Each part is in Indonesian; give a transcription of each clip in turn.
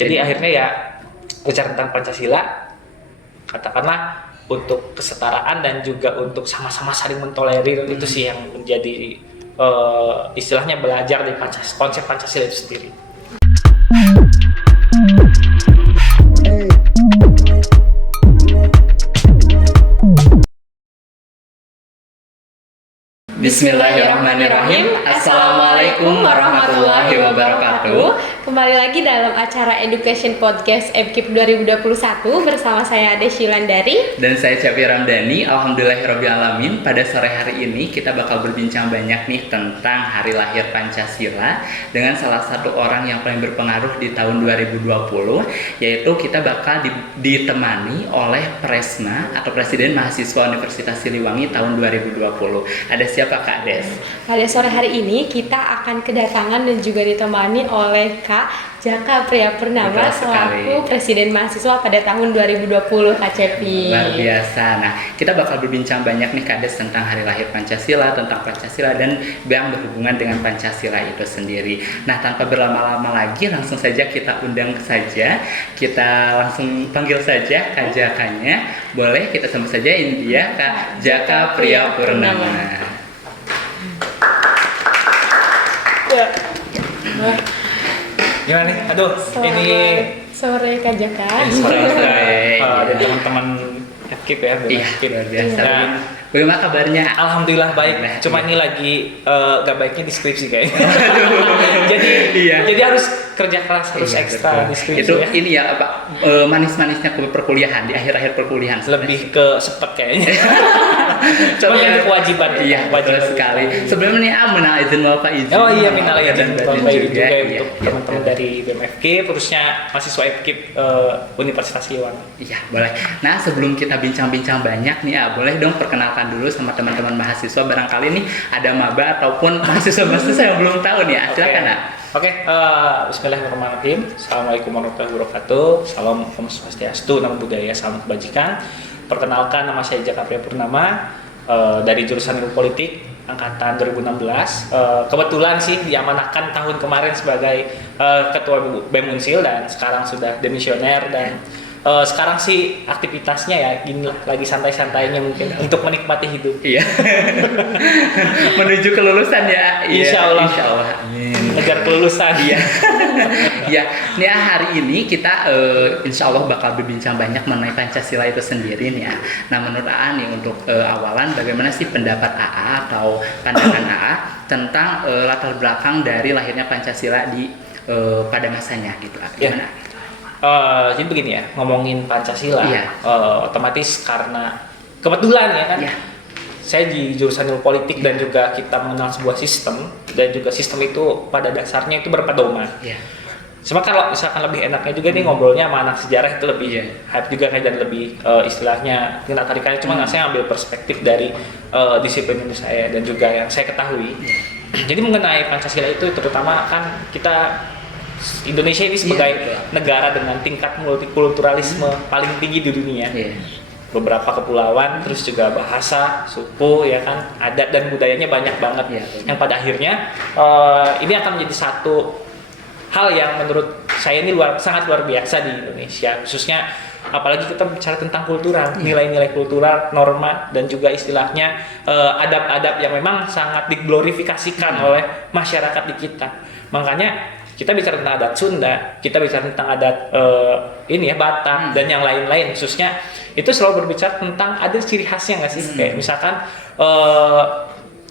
Jadi akhirnya ya bicara tentang Pancasila, katakanlah untuk kesetaraan dan juga untuk sama-sama saling mentolerir itu sih yang menjadi istilahnya belajar dari konsep Pancasila itu sendiri. Bismillahirrahmanirrahim. Assalamualaikum warahmatullahi wabarakatuh. Kembali lagi dalam acara Education Podcast FKIP 2021 bersama saya Ade Shilandari Dan saya Capi Ramdhani. Alhamdulillahirrabbilalamin. Pada sore hari ini kita bakal berbincang banyak nih tentang hari lahir Pancasila dengan salah satu orang yang paling berpengaruh di tahun 2020, yaitu kita bakal ditemani oleh Presma atau Presiden Mahasiswa Universitas Siliwangi tahun 2020. Ada siapa Kak Des? Pada sore hari ini kita akan kedatangan dan juga ditemani oleh Kak Jaka Priyapurnama selaku Presiden Mahasiswa pada tahun 2020 Kak Cepi. Luar biasa. Nah, kita bakal berbincang banyak nih Kak Des tentang hari lahir Pancasila, tentang Pancasila dan yang berhubungan dengan Pancasila itu sendiri. Nah, tanpa berlama-lama lagi langsung saja kita undang saja. Kita langsung panggil saja Kak Jakanya. Boleh kita sambut saja ini dia Kak Jaka Priyapurnama. Ya. Gimana nih? Aduh, ini sore Kak Jaka. sore dari teman-teman FKIP ya. Iya, luar biasa. Nah, bagaimana kabarnya? alhamdulillah baik. Nah, Cuma ini lagi gak baiknya di skripsi kayaknya. jadi harus kerja keras, harus ekstra di skripsi. Itu ya. ini ya apa manis-manisnya perkuliahan di akhir-akhir perkuliahan. Lebih ke sepet kayaknya. Cuma itu kewajiban. Iya, betul sekali. Sebelumnya nih menal izin Bapak izin. Oh iya, minal izin batin Bapak juga iya, untuk teman-teman dari BMFK, terusnya mahasiswa FKIP Universitas Siliwangi. Iya, boleh. Nah, sebelum kita bincang-bincang banyak nih, boleh dong perkenalkan dulu sama teman-teman mahasiswa, barangkali nih ada maba ataupun mahasiswa-mahasiswa yang belum tahu nih. Silakan, Nak. Oke, bismillahirrahmanirrahim. Assalamualaikum warahmatullahi wabarakatuh. Salam Om Swastiastu, Namo Buddhaya, salam kebajikan. Perkenalkan, nama saya Jaka Priyapurnama dari jurusan Ilmu Politik angkatan 2016. Kebetulan sih diamanahkan tahun kemarin sebagai ketua BEM Unsil dan sekarang sudah demisioner dan sekarang sih aktivitasnya ya gini lah, lagi santai-santainya mungkin untuk menikmati hidup. Iya. Menuju kelulusan ya. Insya Allah. Insya Allah. Amin. Ngejar kelulusan. Iya. Iya. Nih hari ini kita insya Allah bakal berbincang banyak mengenai Pancasila itu sendiri nih ya. Nah menurut AA nih untuk awalan bagaimana sih pendapat AA atau pandangan AA tentang latar belakang dari lahirnya Pancasila di pada masanya gitu. Gimana? Ya. Jadi begini ya, ngomongin Pancasila, otomatis karena kebetulan ya kan, saya di jurusan ilmu politik dan juga kita mengenal sebuah sistem dan juga sistem itu pada dasarnya itu berpedoman. Cuma kalau misalkan lebih enaknya juga nih ngobrolnya sama anak sejarah itu lebih hype juga kayak dan lebih istilahnya tingkat tarikannya. Cuma saya ambil perspektif dari disiplin ini saya dan juga yang saya ketahui. Jadi mengenai Pancasila itu terutama kan kita Indonesia ini sebagai negara dengan tingkat multikulturalisme paling tinggi di dunia. Beberapa kepulauan, terus juga bahasa, suku, ya kan, adat dan budayanya banyak banget. Yang pada akhirnya ini akan menjadi satu hal yang menurut saya ini sangat luar biasa di Indonesia, khususnya apalagi kita bicara tentang kultural, nilai-nilai kultural, norma dan juga istilahnya adab-adab yang memang sangat diglorifikasikan oleh masyarakat di kita. Makanya kita bicara tentang adat Sunda, kita bicara tentang adat Batak dan yang lain-lain, khususnya itu selalu berbicara tentang ada ciri khasnya nggak sih? Kayak misalkan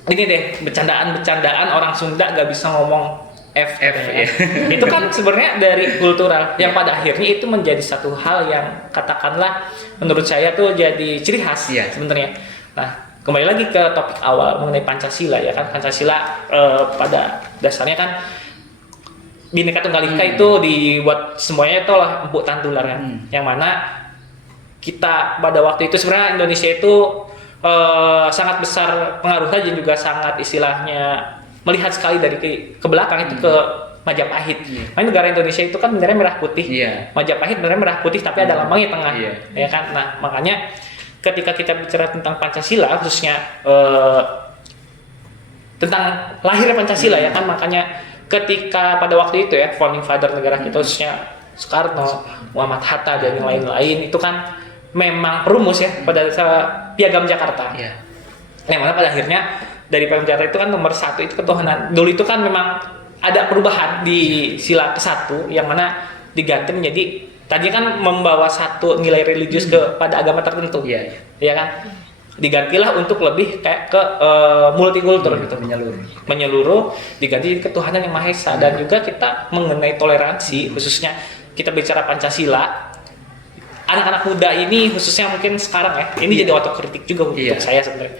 ini deh, bercandaan orang Sunda nggak bisa ngomong F ya. Itu kan sebenarnya dari kultural yang pada akhirnya itu menjadi satu hal yang katakanlah menurut saya tuh jadi ciri khas sebenarnya. Nah, kembali lagi ke topik awal mengenai Pancasila ya kan, Pancasila pada dasarnya kan Bhinneka Tunggal Ika itu dibuat semuanya itu lah empuk tantular kan. Yang mana kita pada waktu itu sebenarnya Indonesia itu sangat besar pengaruhnya dan juga sangat istilahnya melihat sekali dari ke belakang itu ke Majapahit. Nah, negara Indonesia itu kan benderanya merah putih. Majapahit benderanya merah putih tapi ada lambangnya tengah. Ya kan? Nah, makanya ketika kita bicara tentang Pancasila khususnya tentang lahirnya Pancasila ya kan, makanya ketika pada waktu itu ya founding father negara kita khususnya Soekarno, Muhammad Hatta dan yang lain-lain itu kan memang perumus ya pada Piagam Jakarta. Yang mana pada akhirnya dari Piagam Jakarta itu kan nomor 1 itu ketuhanan. Dulu itu kan memang ada perubahan di sila ke-1 yang mana diganti menjadi tadi kan membawa satu nilai religius kepada agama tertentu. Ya kan? Digantilah untuk lebih kayak ke multikultur gitu, menyeluruh diganti jadi ketuhanan yang Maha Esa. Dan juga kita mengenai toleransi, khususnya kita bicara Pancasila, anak-anak muda ini khususnya mungkin sekarang ya, ini jadi otokritik juga untuk saya sebenarnya.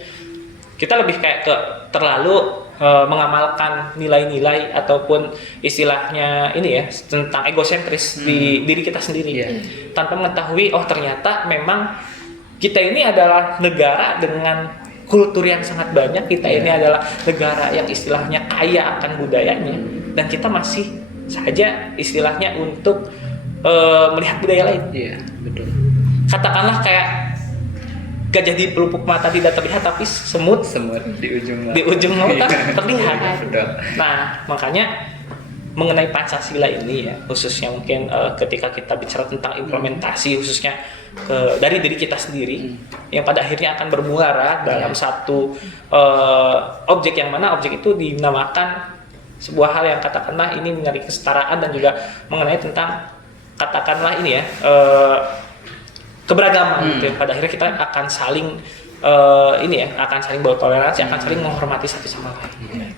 Kita lebih kayak ke terlalu mengamalkan nilai-nilai ataupun istilahnya ini ya tentang egosentris di diri kita sendiri, tanpa mengetahui ternyata memang kita ini adalah negara dengan kultur yang sangat banyak. Kita ini adalah negara yang istilahnya kaya akan budayanya, dan kita masih saja istilahnya untuk melihat budaya lain. Betul. Katakanlah kayak gajah di pelupuk mata tidak terlihat, tapi semut di ujung lautan terlihat. Betul. Nah, makanya mengenai Pancasila ini ya, khususnya mungkin ketika kita bicara tentang implementasi khususnya dari diri kita sendiri, yang pada akhirnya akan bermuara dalam satu objek, yang mana objek itu dinamakan sebuah hal yang katakanlah ini mengenai kesetaraan dan juga mengenai tentang katakanlah ini ya keberagaman gitu ya. Pada akhirnya kita akan saling akan saling bertoleransi, akan saling menghormati satu sama lain.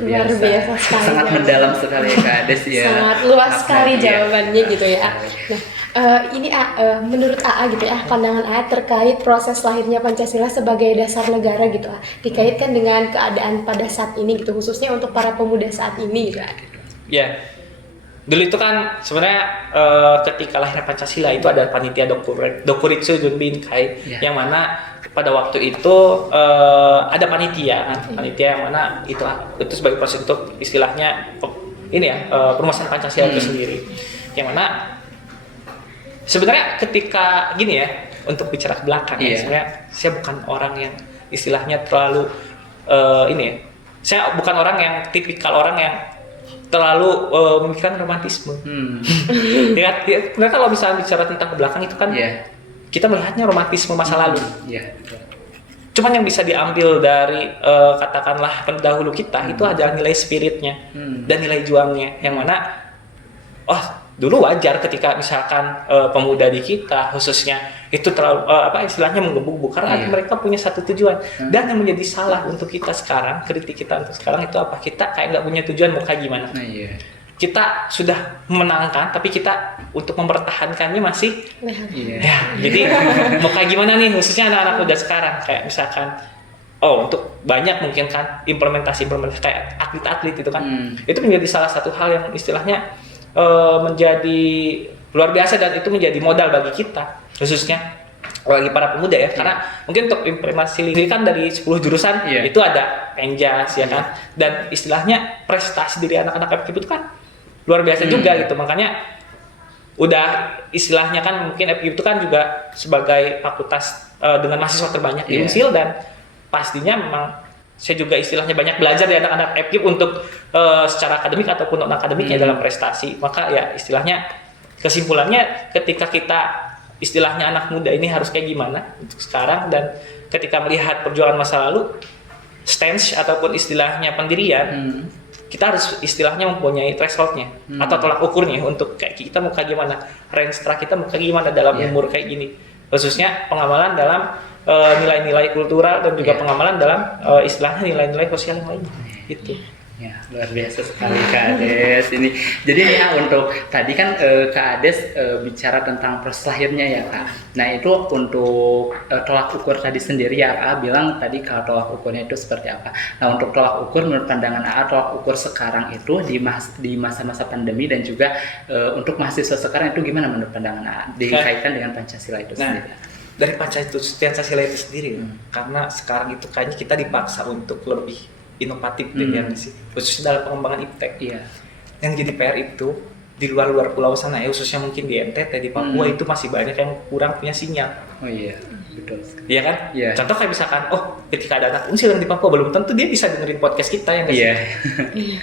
Luar biasa sekali. Sangat mendalam sekali Kak Ades ya. Sangat luas sekali jawabannya gitu ya. Nah, ini menurut AA gitu ya, pandangan AA terkait proses lahirnya Pancasila sebagai dasar negara gitu, dikaitkan dengan keadaan pada saat ini gitu, khususnya untuk para pemuda saat ini gitu. Ya, dulu itu kan sebenarnya ketika lahirnya Pancasila itu ada panitia Dokuritsu Junbin Kai, yang mana pada waktu itu ada panitia yang mana itu sebagai proses untuk istilahnya perumusan Pancasila itu sendiri, yang mana sebenarnya ketika gini ya, untuk bicara ke belakang sebenarnya saya bukan orang yang istilahnya terlalu saya bukan orang yang tipikal orang yang terlalu memikirkan romantisme. Karena kalau misalnya bicara tentang ke belakang itu kan kita melihatnya romantisme masa lalu. Cuman yang bisa diambil dari katakanlah pendahulu kita itu adalah nilai spiritnya dan nilai juangnya, yang mana dulu wajar ketika misalkan pemuda di kita khususnya itu terlalu istilahnya menggebu-gebu karena mereka punya satu tujuan. Dan yang menjadi salah untuk kita sekarang, kritik kita untuk sekarang itu apa? Kita kayak nggak punya tujuan mau kayak gimana. Kita sudah memenangkan, tapi kita untuk mempertahankannya masih jadi mau kayak gimana nih, khususnya anak-anak muda sekarang, kayak misalkan untuk banyak mungkin kan implementasi kayak atlet-atlet itu kan itu menjadi salah satu hal yang istilahnya menjadi luar biasa, dan itu menjadi modal bagi kita khususnya bagi para pemuda ya, karena mungkin untuk implementasi ini kan dari 10 jurusan itu ada penjas ya kan, dan istilahnya prestasi dari anak-anak FKIP itu kan luar biasa juga gitu. Makanya udah istilahnya kan mungkin FKIP itu kan juga sebagai fakultas dengan mahasiswa terbanyak di Unsil, dan pastinya memang saya juga istilahnya banyak belajar dari anak-anak FKIP untuk secara akademik ataupun non akademiknya dalam prestasi. Maka ya istilahnya kesimpulannya ketika kita istilahnya anak muda ini harus kayak gimana untuk sekarang, dan ketika melihat perjuangan masa lalu, stance ataupun istilahnya pendirian, kita harus istilahnya mempunyai thresholdnya atau tolak ukurnya untuk kayak kita mau kayak gimana, range kita mau kayak gimana dalam umur kayak gini, khususnya pengamalan dalam nilai-nilai kultural dan juga pengamalan dalam istilahnya nilai-nilai sosial yang lainnya gitu. Ya, luar biasa sekali Kak Ades ini. Jadi nih untuk tadi kan Kak Ades bicara tentang proses lahirnya ya Kak. Nah itu untuk tolak ukur tadi sendiri ya Kak bilang tadi kalau tolak ukurnya itu seperti apa. Nah untuk tolak ukur menurut pandangan AA, tolak ukur sekarang itu di masa-masa pandemi dan juga untuk mahasiswa sekarang itu gimana menurut pandangan AA dikaitkan dengan Pancasila itu sendiri? Dari Pancasila itu sendiri karena sekarang itu kayaknya kita dipaksa untuk lebih inovatif sih, khususnya dalam pengembangan iptek. Yang jadi PR itu di luar pulau sana ya, khususnya mungkin di NTT, di Papua itu masih banyak yang kurang punya sinyal. Betul. Iya kan? Contoh kayak misalkan, ketika ada anak Unsil yang di Papua belum tentu dia bisa dengerin podcast kita yang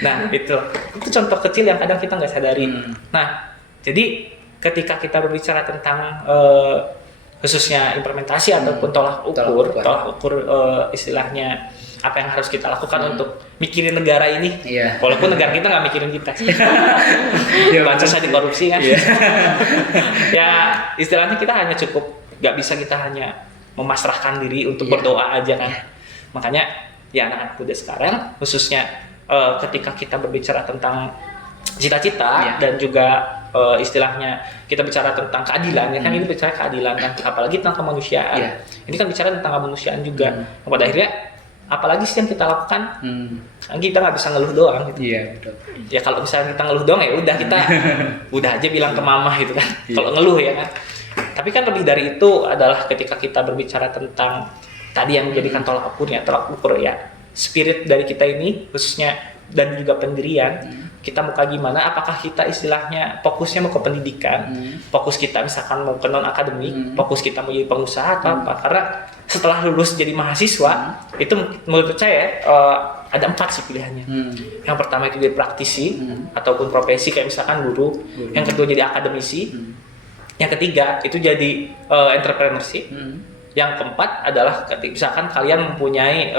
Nah itu contoh kecil yang kadang kita nggak sadari. Nah Jadi ketika kita berbicara tentang khususnya implementasi ataupun tolak ukur istilahnya apa yang harus kita lakukan untuk mikirin negara ini, walaupun negara kita nggak mikirin kita sih. Bansos aja korupsi kan. Ya istilahnya kita hanya cukup, nggak bisa kita hanya memasrahkan diri untuk berdoa aja kan. Makanya ya anak-anak muda sekarang khususnya ketika kita berbicara tentang cita-cita dan juga istilahnya kita bicara tentang keadilan, ya kan ini bicara keadilan kan, apalagi tentang kemanusiaan. Ini kan bicara tentang kemanusiaan juga. Pada akhirnya apalagi sih yang kita lakukan, kita nggak bisa ngeluh doang gitu. Betul. Ya kalau misalnya kita ngeluh doang ya udah kita udah aja bilang ke mama gitu kan. Kalau ngeluh ya kan. Tapi kan lebih dari itu adalah ketika kita berbicara tentang tadi yang menjadikan tolak ukur ya spirit dari kita ini khususnya dan juga pendirian. Kita mau kayak gimana, apakah kita istilahnya fokusnya mau ke pendidikan, fokus kita misalkan mau ke non akademik, fokus kita mau jadi pengusaha atau apa. Karena setelah lulus jadi mahasiswa itu menurut saya ada 4 sih pilihannya. Yang pertama itu jadi praktisi ataupun profesi kayak misalkan guru. Yang kedua jadi akademisi. Yang ketiga itu jadi entrepreneurship. Yang keempat adalah misalkan kalian mempunyai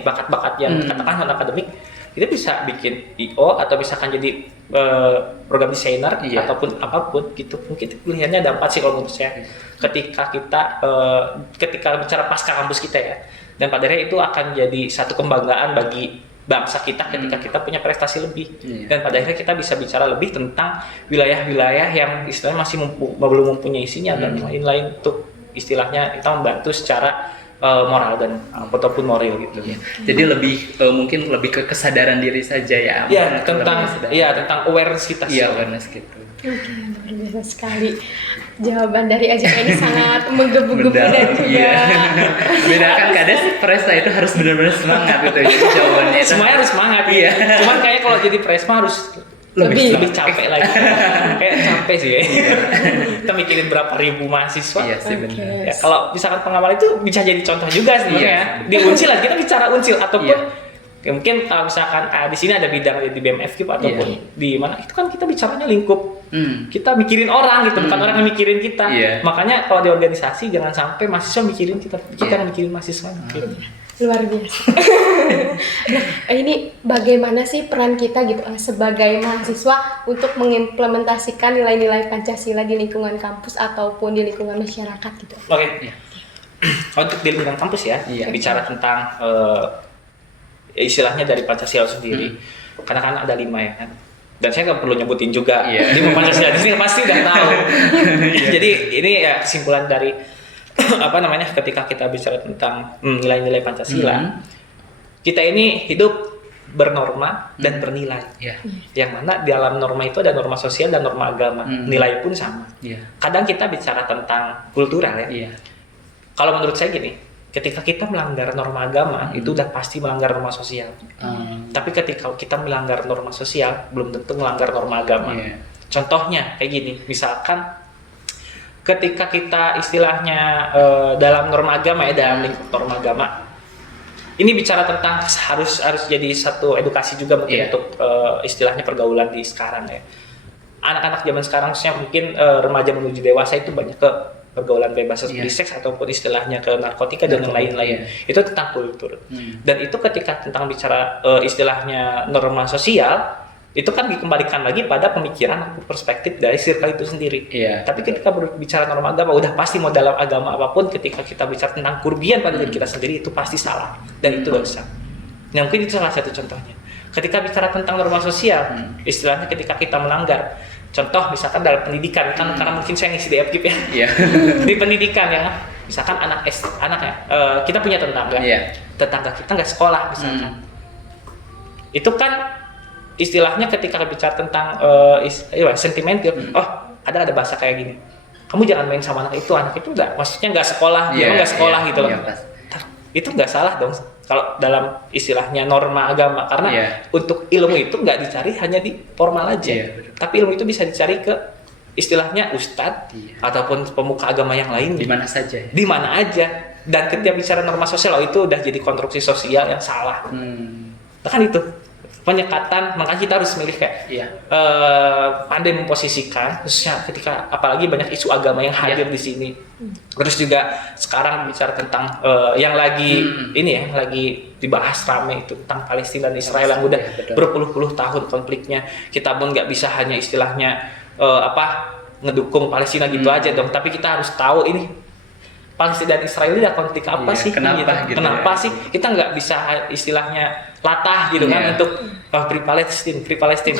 bakat-bakat yang katakan non akademik, kita bisa bikin IO atau misalkan jadi program designer ataupun apapun gitu. Mungkin pilihannya ada 4 sih kalau menurut saya. Ketika bicara pasca kampus kita ya, dan pada akhirnya itu akan jadi satu kebanggaan bagi bangsa kita ketika kita punya prestasi lebih. Dan pada akhirnya kita bisa bicara lebih tentang wilayah-wilayah yang istilahnya masih belum mempunyai sinyal dan lain-lain untuk istilahnya kita membantu secara moral dan ataupun moral gitu. Jadi mungkin lebih ke kesadaran diri saja ya. Tentang awareness kita. Awareness gitu. Oke, luar biasa sekali. Jawaban dari Ajeng ini sangat menggebu-gebu dan juga beda kan kadang Presma itu harus benar-benar semangat gitu. Jadi jawabannya itu semuanya harus semangat. Cuman kayak kalau jadi Presma harus lebih capek lagi. Kayak capek sih ya. Kita mikirin berapa ribu mahasiswa. Iya sih benar. Ya, kalau misalkan pengamal itu bisa jadi contoh juga sebenarnya. Di Unsil lah kita bicara Unsil ataupun ya, mungkin kalau misalkan di sini ada bidang di BMF gitu ataupun di mana itu kan kita bicaranya lingkup. Kita mikirin orang gitu, bukan orang yang mikirin kita. Makanya kalau di organisasi jangan sampai mahasiswa mikirin kita yang mikirin mahasiswa. Luar biasa. Nah, ini bagaimana sih peran kita gitu sebagai mahasiswa untuk mengimplementasikan nilai-nilai Pancasila di lingkungan kampus ataupun di lingkungan masyarakat gitu? Oke. Untuk di lingkungan kampus ya, bicara tentang istilahnya dari Pancasila sendiri. Karena kan ada 5 ya kan. Dan saya nggak perlu nyebutin juga 5 Pancasila di sini pasti udah tahu. Jadi ini ya kesimpulan dari ketika kita bicara tentang nilai-nilai Pancasila, kita ini hidup bernorma dan bernilai. Yang mana di dalam norma itu ada norma sosial dan norma agama. Nilai pun sama. Kadang kita bicara tentang kultural ya. Kalau menurut saya gini, ketika kita melanggar norma agama itu udah pasti melanggar norma sosial. Tapi ketika kita melanggar norma sosial belum tentu melanggar norma agama. Contohnya kayak gini, misalkan ketika kita istilahnya dalam norma agama ya, dalam lingkup norma agama ini bicara tentang harus jadi satu edukasi juga mungkin untuk istilahnya pergaulan di sekarang ya. Anak-anak zaman sekarang mungkin remaja menuju dewasa itu banyak ke pergaulan bebas seperti seks ataupun istilahnya ke narkotika dan yang lain-lain. Itu tentang kultur. Dan itu ketika tentang bicara istilahnya norma sosial, itu kan dikembalikan lagi pada pemikiran perspektif dari circle itu sendiri. Tapi ketika berbicara norma agama, udah pasti mau dalam agama apapun, ketika kita bicara tentang kerugian pada diri kita sendiri, itu pasti salah dan itu dosa. Nah, mungkin itu salah satu contohnya. Ketika bicara tentang norma sosial, istilahnya ketika kita melanggar, contoh misalkan dalam pendidikan, kan karena mungkin saya ngisi di FKIP ya. Di pendidikan ya, misalkan kita punya tetangga, tetangga kita nggak sekolah misalkan, itu kan istilahnya ketika bicara tentang sentimental, ada bahasa kayak gini, kamu jangan main sama anak itu udah, maksudnya nggak sekolah, dia nggak sekolah gitu loh. Itu nggak salah dong kalau dalam istilahnya norma agama, karena untuk ilmu itu nggak dicari hanya di formal aja, tapi ilmu itu bisa dicari ke istilahnya ustadz ataupun pemuka agama yang lain di mana aja. Dan ketika bicara norma sosial itu udah jadi konstruksi sosial yang salah. Kan itu penyekatan, makanya kita harus milih kayak pandai memposisikan, khususnya ketika apalagi banyak isu agama yang hadir di sini. Terus juga sekarang bicara tentang yang lagi ini ya, lagi dibahas rame itu tentang Palestina dan Israel yang udah berpuluh-puluh tahun konfliknya. Kita pun nggak bisa hanya istilahnya ngedukung Palestina gitu aja dong, tapi kita harus tahu ini Palestina dan Israel ini ada konflik apa sih? Kenapa gitu? Kenapa sih kita nggak bisa istilahnya latah gitu kan untuk free Palestine.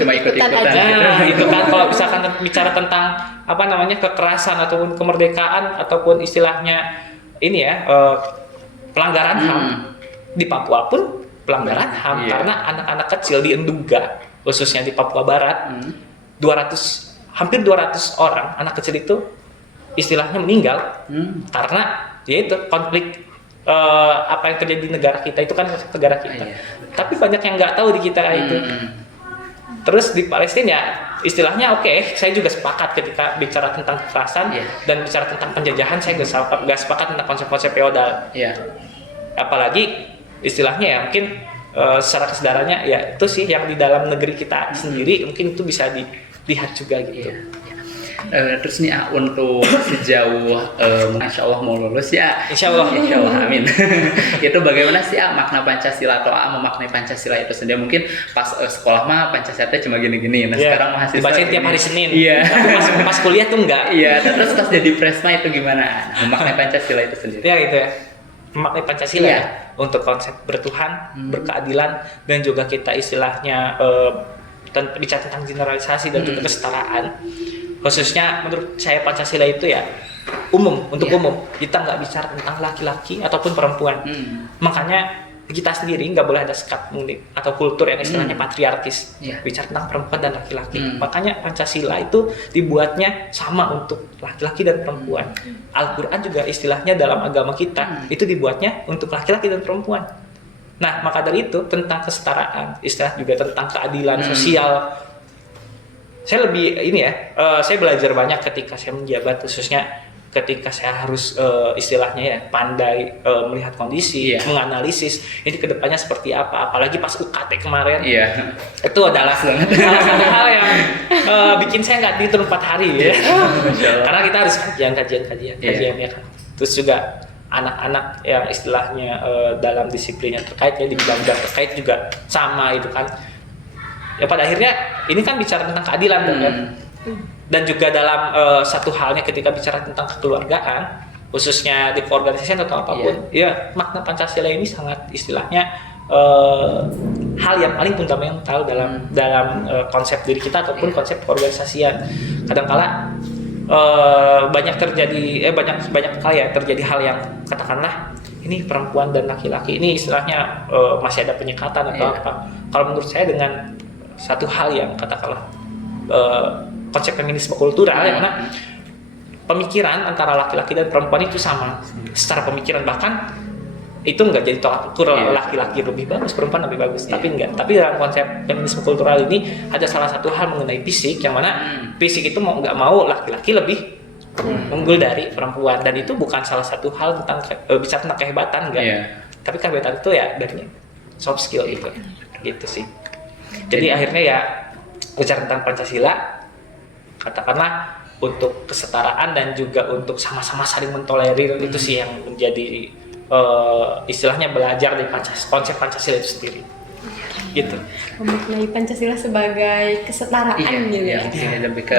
Cuma ikut-ikutan. Nah, itu kan kalau misalkan bicara tentang kekerasan ataupun kemerdekaan ataupun istilahnya ini ya pelanggaran HAM di Papua pun pelanggaran HAM karena anak-anak kecil di Enduga khususnya di Papua Barat hampir 200 orang anak kecil itu istilahnya meninggal karena yaitu konflik apa yang terjadi di negara kita itu kan negara kita. Tapi banyak yang nggak tahu di kita itu. Terus di Palestina ya istilahnya saya juga sepakat ketika bicara tentang kekerasan dan bicara tentang penjajahan, saya nggak sepakat tentang konsep-konsep feodal. Apalagi istilahnya ya mungkin secara kesadarannya ya itu sih yang di dalam negeri kita sendiri mungkin itu bisa dilihat juga gitu. Terus nih untuk sejauh Insya Allah mau lulus ya. Insya Allah amin. Itu bagaimana sih makna Pancasila atau memaknai Pancasila itu sendiri? Mungkin pas sekolah mah Pancasila cuma gini-gini. Nah sekarang mahasiswa dibacain tiap hari Senin. Pas kuliah tuh enggak. Terus pas jadi Presma itu gimana? Memaknai Pancasila itu sendiri? Ya gitu ya. Memaknai Pancasila ya untuk konsep bertuhan, berkeadilan, dan juga kita istilahnya bicara tentang generalisasi dan juga kesetaraan. Khususnya menurut saya Pancasila itu ya umum, untuk umum. Kita nggak bicara tentang laki-laki ataupun perempuan. Makanya kita sendiri nggak boleh ada sekat atau kultur yang istilahnya patriarkis. Bicara tentang perempuan dan laki-laki. Makanya Pancasila itu dibuatnya sama untuk laki-laki dan perempuan. Al-Quran juga istilahnya dalam agama kita itu dibuatnya untuk laki-laki dan perempuan. Nah maka dari itu tentang kesetaraan, istilah juga tentang keadilan sosial. Saya lebih saya belajar banyak ketika saya menjabat, khususnya ketika saya harus istilahnya ya pandai melihat kondisi, menganalisis ini kedepannya seperti apa. Apalagi pas UKT kemarin, itu adalah salah satu hal yang bikin saya nggak tidur 4 hari ya. Karena kita harus kajian ya kan. Terus juga anak-anak yang istilahnya dalam disiplinnya terkait ya di bidang terkait juga sama itu kan. Ya pada akhirnya ini kan bicara tentang keadilan kan. Dan juga dalam satu halnya ketika bicara tentang kekeluargaan, khususnya di keorganisasian atau apapun, ya makna Pancasila ini sangat istilahnya hal yang paling fundamental dalam konsep diri kita ataupun konsep keorganisasian. Kadangkala banyak kali ya terjadi hal yang katakanlah ini perempuan dan laki-laki ini istilahnya masih ada penyekatan atau apa. Kalau menurut saya dengan satu hal yang katakanlah konsep feminisme kultural yang mana pemikiran antara laki-laki dan perempuan itu sama secara pemikiran, bahkan itu enggak jadi tolak ukur laki-laki lebih bagus, perempuan lebih bagus, tapi enggak. Tapi dalam konsep feminisme kultural ini ada salah satu hal mengenai fisik yang mana fisik itu mau nggak mau laki-laki lebih unggul dari perempuan, dan itu bukan salah satu hal tentang bicara tentang kehebatan enggak. Tapi kehebatan itu ya dari soft skill gitu sih. Jadi akhirnya ya bicara tentang Pancasila katakanlah untuk kesetaraan dan juga untuk sama-sama saling mentolerir itu sih yang menjadi istilahnya belajar dari konsep Pancasila itu sendiri. Gitu. Memaknai Pancasila sebagai kesetaraan gitu ya. Lebih ke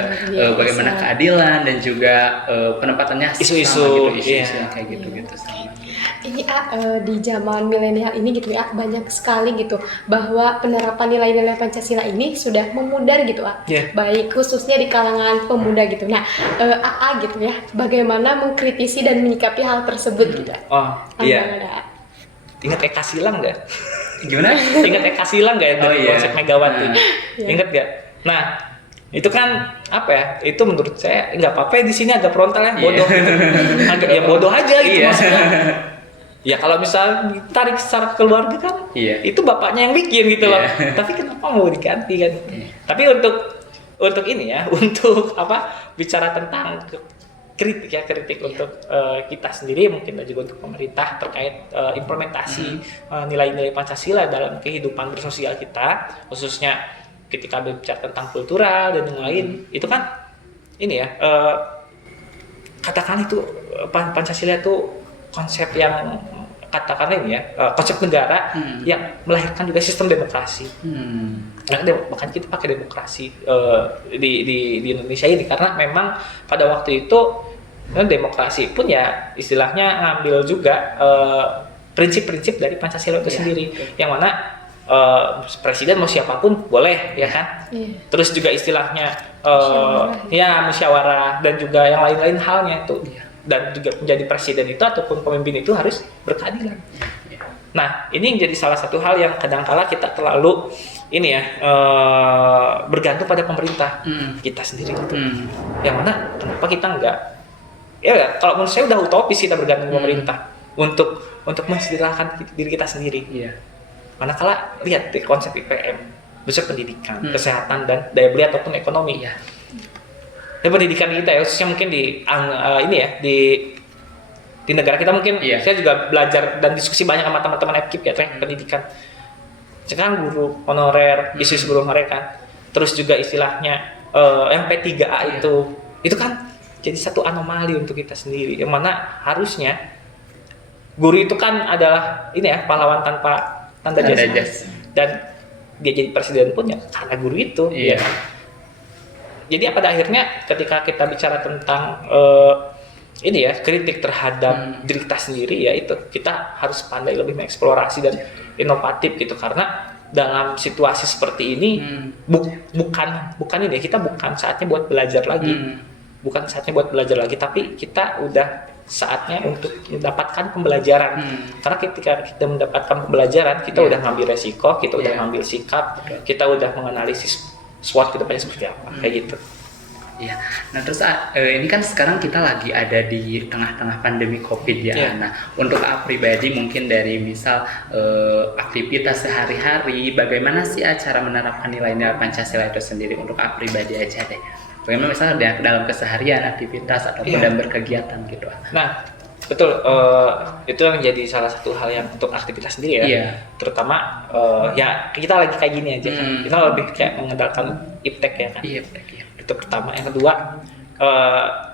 bagaimana keadilan dan juga penempatannya isu-isu kayak gitu sama. Ini di zaman milenial ini gitu ya, banyak sekali gitu bahwa penerapan nilai-nilai Pancasila ini sudah memudar gitu baik khususnya di kalangan pemuda gitu. Nah AA gitu ya, bagaimana mengkritisi dan menyikapi hal tersebut gitu. Ingat Eka Silang nggak? Gimana? Ingat Eka Silang nggak ya dari konsep Megawati? Ingat nggak? Nah itu kan apa ya? Itu menurut saya nggak apa-apa di sini agak frontal ya, bodoh gitu. Ya bodoh aja gitu maksudnya. Ya kalau misalnya ditarik secara keluarga kan, itu bapaknya yang bikin gitu loh. Tapi kenapa mau diganti kan? Tapi untuk ini ya, untuk bicara tentang kritik untuk kita sendiri mungkin dan juga untuk pemerintah terkait implementasi nilai-nilai Pancasila dalam kehidupan bersosial kita, khususnya ketika berbicara tentang kultural dan yang lain. Itu kan ini ya, katakan itu Pancasila itu konsep yang katakanlah ini ya, konsep negara yang melahirkan juga sistem demokrasi. Bahkan kita pakai demokrasi di Indonesia ini karena memang pada waktu itu demokrasi pun ya istilahnya ngambil juga prinsip-prinsip dari Pancasila itu sendiri, yang mana presiden mau siapapun boleh ya kan. Terus juga istilahnya musyawarah dan juga yang lain-lain halnya itu. Dan juga menjadi presiden itu ataupun pemimpin itu harus berkeadilan. Nah, ini menjadi salah satu hal yang kadang-kala kita terlalu ini ya, bergantung pada pemerintah kita sendiri itu. Yang mana kenapa kita enggak? Ya, kalau menurut saya udah utopis kita bergantung pemerintah untuk mensedirahkan diri kita sendiri. Manakala lihat di konsep IPM, besar pendidikan, kesehatan dan daya beli ataupun ekonomi. Dan pendidikan kita ya, khususnya mungkin di negara kita mungkin saya juga belajar dan diskusi banyak sama teman-teman FKIP ya terkait pendidikan. Sekarang guru honorer, isu guru honorer kan. Terus juga istilahnya yang P3A itu kan jadi satu anomali untuk kita sendiri. Yang mana harusnya guru itu kan adalah ini ya, pahlawan tanpa tanda jasa. Dan dia jadi presiden pun ya karena guru itu. Ya. Jadi pada akhirnya ketika kita bicara tentang ini ya, kritik terhadap diri kita sendiri, ya itu kita harus pandai lebih mengeksplorasi dan inovatif gitu, karena dalam situasi seperti ini bukan ini ya, kita bukan saatnya buat belajar lagi, tapi kita udah saatnya untuk mendapatkan pembelajaran. Karena ketika kita mendapatkan pembelajaran, kita udah ngambil resiko, kita udah ngambil sikap, kita udah menganalisis SWOT ke depannya seperti apa, kayak gitu. Iya. Nah terus ini kan sekarang kita lagi ada di tengah-tengah pandemi COVID ya. Nah untuk pribadi mungkin dari misal aktivitas sehari-hari, bagaimana sih cara menerapkan nilai-nilai Pancasila itu sendiri untuk pribadi aja deh. Bagaimana misalnya dalam keseharian, aktivitas ataupun dalam berkegiatan gitu. Nah betul, itu yang menjadi salah satu hal yang untuk aktivitas sendiri ya. Terutama ya kita lagi kayak gini aja kan. Kita lebih kayak mengandalkan iptek ya kan. Itu pertama. Yang kedua,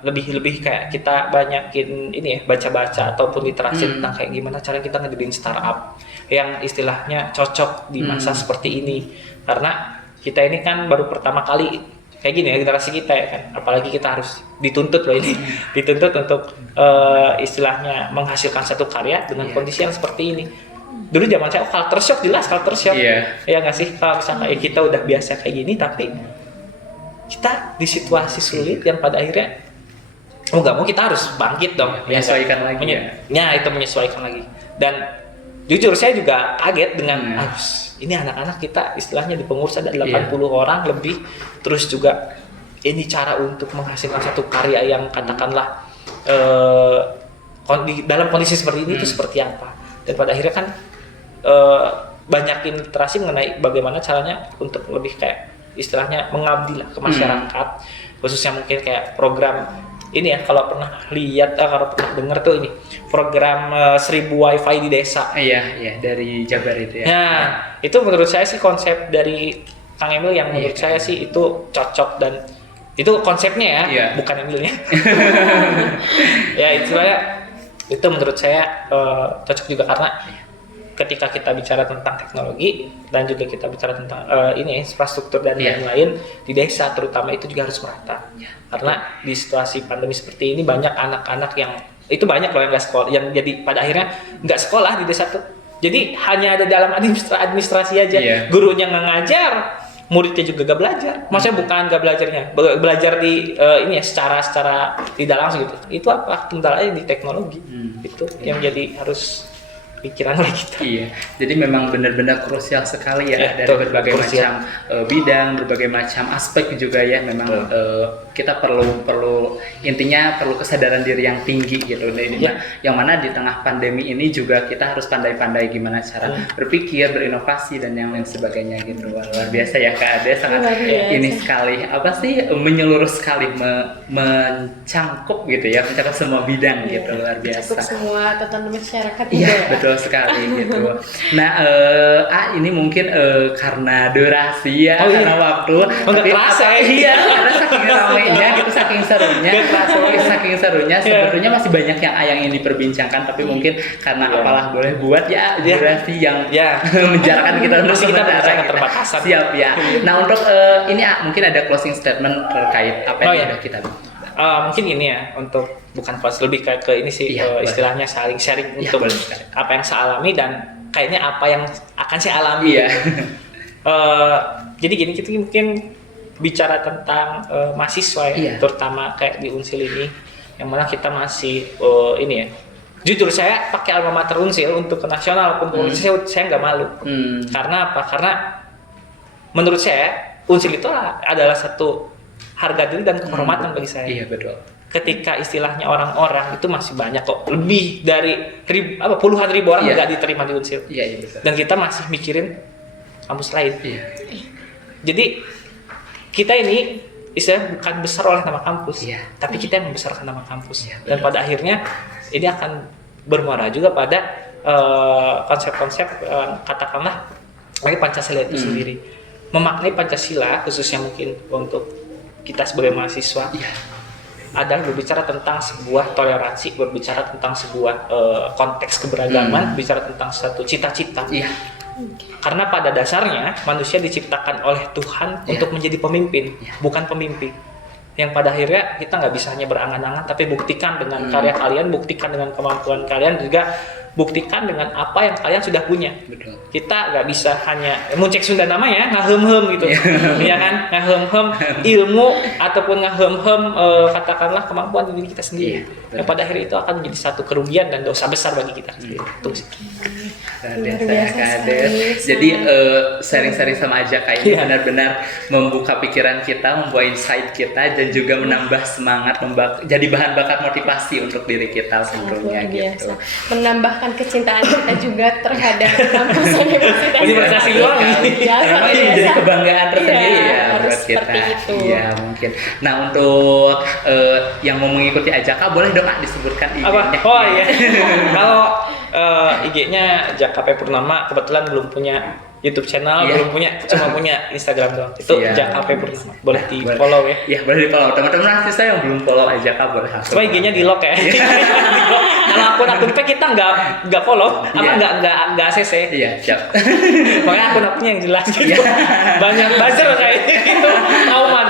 lebih kayak kita banyakin ini ya, baca-baca ataupun literasi tentang kayak gimana cara kita ngejadiin startup yang istilahnya cocok di masa seperti ini. Karena kita ini kan baru pertama kali kayak gini ya, generasi kita ya kan, apalagi kita harus dituntut loh ini, dituntut untuk istilahnya menghasilkan satu karya dengan kondisi yang seperti ini. Dulu zaman saya culture shock, jelas culture shock, ya nggak sih, kalau misalnya kita udah biasa kayak gini, tapi kita di situasi sulit yang pada akhirnya mau nggak mau kita harus bangkit dong, menyesuaikan lagi itu menyesuaikan lagi. Dan jujur saya juga kaget dengan ini anak-anak kita istilahnya di pengurus ada 80 orang lebih, terus juga ini cara untuk menghasilkan satu karya yang katakanlah dalam kondisi seperti ini itu seperti apa. Dan pada akhirnya kan banyak literasi mengenai bagaimana caranya untuk lebih kayak istilahnya mengabdi lah ke masyarakat, khususnya mungkin kayak program ini ya, kalau pernah lihat, kalau pernah dengar tuh ini program 1000 wifi di desa. Iya dari Jabar itu ya. Nah itu menurut saya sih konsep dari Kang Emil yang menurut saya sih itu cocok, dan itu konsepnya ya, bukan Emilnya. Ya itu menurut saya cocok juga, karena ketika kita bicara tentang teknologi dan juga kita bicara tentang infrastruktur dan lain-lain di desa terutama, itu juga harus merata. Karena di situasi pandemi seperti ini banyak anak-anak yang itu banyak loh yang nggak sekolah, yang jadi pada akhirnya nggak sekolah di desa tuh. Jadi hanya ada dalam administrasi aja, gurunya nggak ngajar, muridnya juga nggak belajar. Maksudnya bukan nggak belajar di secara tidak langsung gitu. Itu apa kendalanya di teknologi, itu yang jadi harus pikiran oleh kita. Jadi memang benar-benar krusial sekali ya, dari berbagai macam bidang, berbagai macam aspek juga ya. Memang kita perlu intinya perlu kesadaran diri yang tinggi gitu. Yang mana di tengah pandemi ini juga kita harus pandai-pandai gimana cara berpikir, berinovasi dan yang lain sebagainya gitu. Luar biasa ya Kak Ade, sangat ini sekali menyeluruh sekali, mencangkup gitu ya, mencakup semua bidang gitu, luar biasa. Mencakup semua tatanan masyarakat. Iya, betul sekali gitu. Nah, ini mungkin karena durasi ya, karena waktu. Tapi kerasa iya, karena saking ramainya gitu, saking serunya sebetulnya masih banyak yang ingin diperbincangkan, tapi mungkin karena apalah boleh buat ya durasi yang menjarakan kita untuk sementara keterbatasan. Siap ya. Nah, untuk ini mungkin ada closing statement terkait apa yang sudah kita mungkin ini ya, untuk bukan pas lebih ke ini sih, istilahnya saling sharing untuk apa yang saya alami dan kayaknya apa yang akan saya alami. Jadi gini, kita mungkin bicara tentang mahasiswa ya, terutama kayak di Unsil ini, yang mana kita masih ini ya. Jujur saya pakai alma mater Unsil untuk ke nasional pun saya nggak malu. Karena apa? Karena menurut saya Unsil itu adalah satu harga diri dan kehormatan bagi saya. Iya, betul. Ketika istilahnya orang-orang itu masih banyak kok, lebih dari puluhan ribu orang nggak diterima di Unsil. Iya, betul. Dan kita masih mikirin kampus lain. Jadi kita ini istilahnya bukan besar oleh nama kampus, tapi kita yang membesarkan nama kampus. Dan pada akhirnya ini akan bermuara juga pada konsep-konsep katakanlah Pancasila itu sendiri. Memaknai Pancasila khususnya mungkin untuk kita sebagai mahasiswa adalah berbicara tentang sebuah toleransi, berbicara tentang sebuah konteks keberagaman, berbicara tentang satu cita-cita. Karena pada dasarnya manusia diciptakan oleh Tuhan untuk menjadi pemimpin, bukan pemimpin. Yang pada akhirnya kita nggak bisa hanya berangan-angan, tapi buktikan dengan karya kalian, buktikan dengan kemampuan kalian, juga buktikan dengan apa yang kalian sudah punya. Betul. Kita nggak bisa hanya muncek Sunda namanya ngahem-hem gitu, ya kan, ngahem-hem ilmu ataupun ngahem-hem katakanlah kemampuan diri kita sendiri. Yang pada akhirnya itu akan menjadi satu kerugian dan dosa besar bagi kita sendiri. Luar biasa sekali. Jadi sharing-sharing sama Ajaka ini benar-benar membuka pikiran kita, membuat insight kita, dan juga menambah semangat, jadi bahan bakar motivasi untuk diri kita tentunya gitu. Menambahkan kecintaan kita juga terhadap kampus universitas. Universitas doang. Memang ini menjadi kebanggaan tersendiri ya buat kita. Iya, mungkin. Nah, untuk yang mau mengikuti Ajaka boleh dong disebutkan IG-nya. Oh iya. Kalau IG-nya JKP Purnama, kebetulan belum punya YouTube channel, belum punya, cuma punya Instagram doang. Itu JKP Purnama. Boleh di-follow ya. Iya, boleh di-follow. Teman-teman mahasiswa yang belum follow Ajaka boleh langsung. Coba IG-nya di-lock ya. Kalau akun kita nggak follow, nggak ACC. Iya, siap. Makanya akun-akunnya yang jelas gitu. Banyak buzzer kayak gitu. Auman.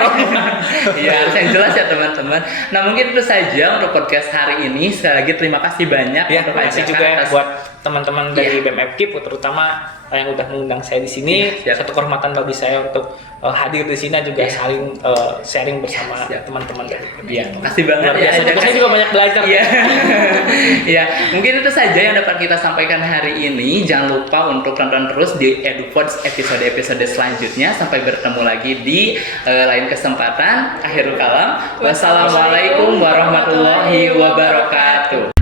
Iya, harus yang jelas ya teman-teman. Nah, mungkin itu saja untuk podcast hari ini. Sekali lagi terima kasih banyak untuk Terima kasih juga buat teman-teman dari BMFKIP, terutama yang udah mengundang saya di sini. Satu kehormatan bagi saya untuk hadir di sini juga saling sharing bersama teman-teman dari Terima kasih banget ya. Saya juga banyak belajar. Iya, mungkin itu saja yang dapat kita sampaikan hari ini. Jangan lupa untuk tonton terus di EduPods episode-episode selanjutnya. Sampai bertemu lagi di lain kesempatan. Akhirul kalam. Wassalamualaikum warahmatullahi wabarakatuh.